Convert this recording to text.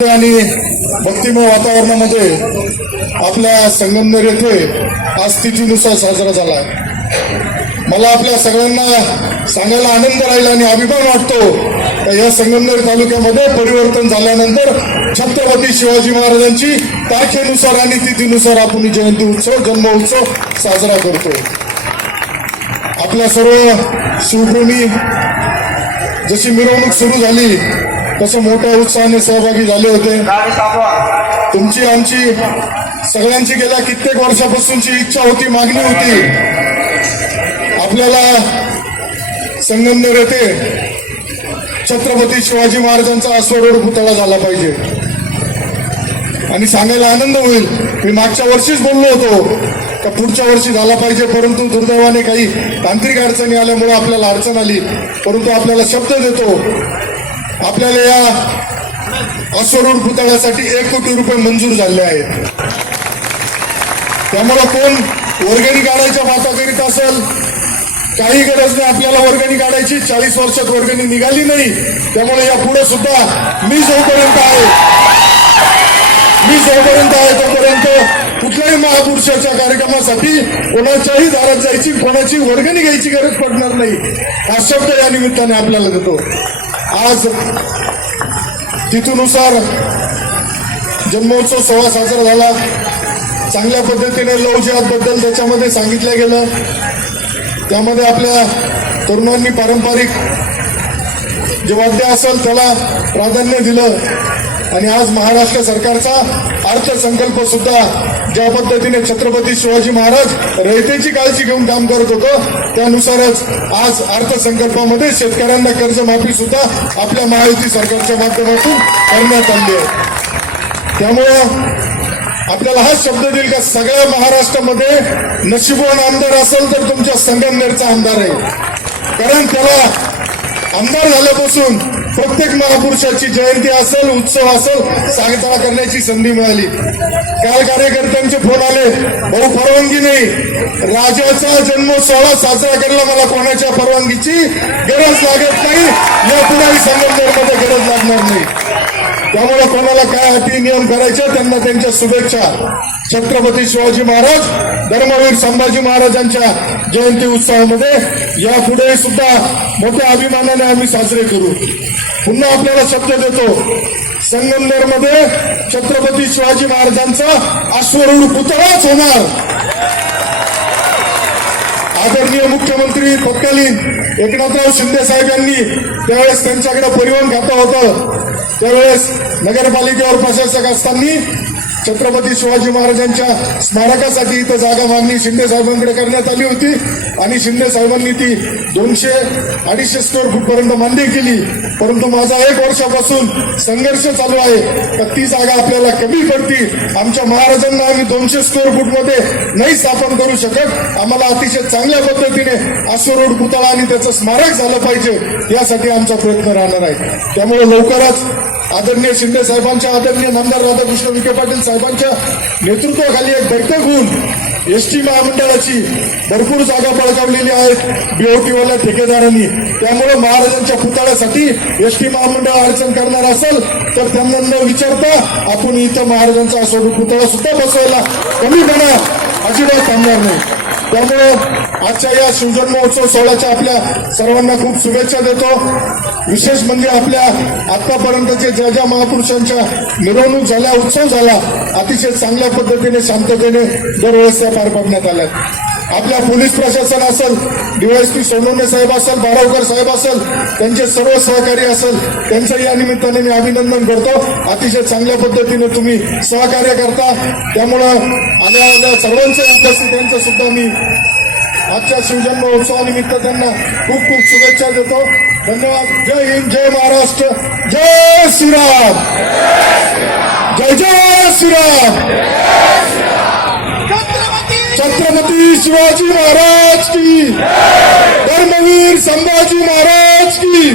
आणि भक्तिमय वातावरणामध्ये आपल्या संगमनेर येथे आज तिथीनुसार साजरा झाला। मला आपल्या सगळ्यांना सांगायला आनंद राहिला आणि अभिमान वाटतो की या संगमनेर तालुक्यामध्ये परिवर्तन झाल्यानंतर छत्रपती शिवाजी महाराजांची तारखेनुसार आणि तिथीनुसार आपण जयंती उत्सव जन्म उत्सव साजरा करतो। आपल्या सर्व शिवप्रेमी जशी मिरवणूक सुरू झाली तसे मोठ्या उत्साहाने सहभागी झाले होते। तुमची आमची सगळ्यांची गेल्या कित्येक वर्षापासूनची इच्छा होती, मागणी होती, आपल्याला संगमनेर येथे छत्रपती शिवाजी महाराजांचा अश्वारूढ पुतळा झाला पाहिजे। आणि सांगायला आनंद होईल, मी मागच्या वर्षीच बोललो होतो का पुढच्या वर्षी झाला पाहिजे, परंतु दुर्दैवाने काही तांत्रिक अडचणी आल्यामुळे आपल्याला अडचण आली। परंतु आपल्याला शब्द देतो, आपल्याला या अश्वारूढ पुतळ्यासाठी 1 कोटी रुपये मंजूर झाले आहेत। त्यामुळे कोण वर्गणी काढायच्या बाता करीत असेल, काही गरज नाही आपल्याला वर्गणी काढायची। 40 वर्षात वर्गणी निघाली नाही, त्यामुळे या पुढे सुद्धा मी जोपर्यंत आहे तोपर्यंत कुठल्याही महापुरुषाच्या कार्यक्रमासाठी कोणाच्याही दारात जायची, कोणाची वर्गणी घ्यायची गरज पडणार नाही, हा शब्द या निमित्ताने आपल्याला देतो। आज तिथीनुसार जन्मोत्सव सोहळा साजरा झाला। चांगल्या पद्धतीने लव जिहादबद्दल त्याच्यामध्ये सांगितलं गेलं। त्यामध्ये आपल्या तरुणांनी पारंपरिक जे वाद्य असेल त्याला प्राधान्य दिलं। आणि आज महाराष्ट्र सरकारचा अर्थसंकल्प सुद्धा ज्या पद्धतीने छत्रपती शिवाजी महाराज रयतेची काळजी घेऊन काम करत होतं, त्यानुसारच आज अर्थसंकल्पामध्ये शेतकऱ्यांना कर्जमाफी सुद्धा आपल्या महायुती सरकारच्या माध्यमातून करण्यात आली आहे। त्यामुळं आपल्याला हा शब्द देईल का सगळ्या महाराष्ट्रामध्ये नशीबवान आमदार असेल तर तुमच्या संगमनेरचा आमदार आहे। कारण त्याला आमदार झाल्यापासून प्रत्येक महापुरुषाची जयंती असेल, उत्सव असेल, साजरा करण्याची संधी मिळाली। काल कार्यकर्त्यांचे फोन आले, भाऊ परवानगी नाही, राजाचा जन्म सोहळा साजरा करायला मला कोणाच्या परवानगीची गरज लागत नाही, यापुढेही संगमनेरमध्ये गरज लागणार नाही। त्यामुळे कोणाला काय अटी नियम करायचे त्यांना त्यांच्या शुभेच्छा। छत्रपती शिवाजी महाराज, धर्मवीर संभाजी महाराजांच्या जयंती उत्सवामध्ये यापुढे सुद्धा मोठ्या अभिमानाने आम्ही साजरे करू। पुन्हा आपल्याला शब्द देतो, संगमनेरमध्ये छत्रपती शिवाजी महाराजांचा अश्वारूढ पुतळाच होणार। आदरणीय मुख्यमंत्री तत्कालीन एकनाथराव शिंदे साहेब यांनी त्यावेळेस त्यांच्याकडे परिवहन खातं होतं, त्यावेळेस नगरपालिकेवर प्रशासक असताना छत्रपती शिवाजी महाराजांच्या स्मारकासाठी इथं जागा मागणी शिंदे साहेबांकडे करण्यात आली होती। आणि शिंदे साहेबांनी ती 200-250 स्क्वेअर फूट पर्यंत मान्य केली। परंतु माझा 1 वर्षापासून संघर्ष चालू आहे तर ती जागा आपल्याला कमी पडती, आमच्या महाराजांना आम्ही 200 स्क्वेअर फूट मध्ये नाही स्थापन करू शकत, आम्हाला अतिशय चांगल्या पद्धतीने अश्वारूढ पुतळा आणि त्याचं स्मारक झालं पाहिजे, यासाठी आमचा प्रयत्न राहणार आहे। त्यामुळे लवकरच आदरणीय शिंदे साहेबांच्या, आदरणीय नामदार राधाकृष्ण विखे पाटील साहेबांच्या नेतृत्वाखाली एक बैठक होऊन एसटी महामंडळाची भरपूर जागा बळकावलेली आहेत बीओटीवाल्या ठेकेदारांनी। त्यामुळे महाराजांच्या पुतळ्यासाठी एसटी महामंडळ अडचण करणार असेल तर त्यांना न विचारता आपण इथं महाराजांचा अश्वारूढ पुतळा सुद्धा बसवायला कमीपणा अजिबात थांबणार नाही। त्यामुळे आजच्या या शिवजन्म उत्सव सोहळ्याच्या आपल्या सर्वांना खूप शुभेच्छा देतो। विशेष म्हणजे आपल्या आतापर्यंतचे ज्या महापुरुषांच्या मिरवणूक झाल्या, उत्सव झाला, अतिशय चांगल्या पद्धतीने शांततेने दरवेळेस त्या पार पाडण्यात आल्या। आपल्या पोलीस प्रशासन असेल, डीवायएसपी सोनवणे साहेब असेल, बारावकर साहेब असेल, त्यांचे सर्व सहकारी असेल, त्यांचं या निमित्ताने मी अभिनंदन करतो। अतिशय चांगल्या पद्धतीने तुम्ही सहकार्य करता, त्यामुळं आल्या सर्वांच्या उपस्थितीचं सुद्धा मी आजच्या शिवजन्म उत्सवानिमित्त त्यांना खूप खूप शुभेच्छा देतो। धन्यवाद। जय हिंद, जय महाराष्ट्र, जय श्रीराम, जय जय श्रीराम। छत्रपती शिवाजी महाराज की, धर्मवीर संभाजी महाराज की।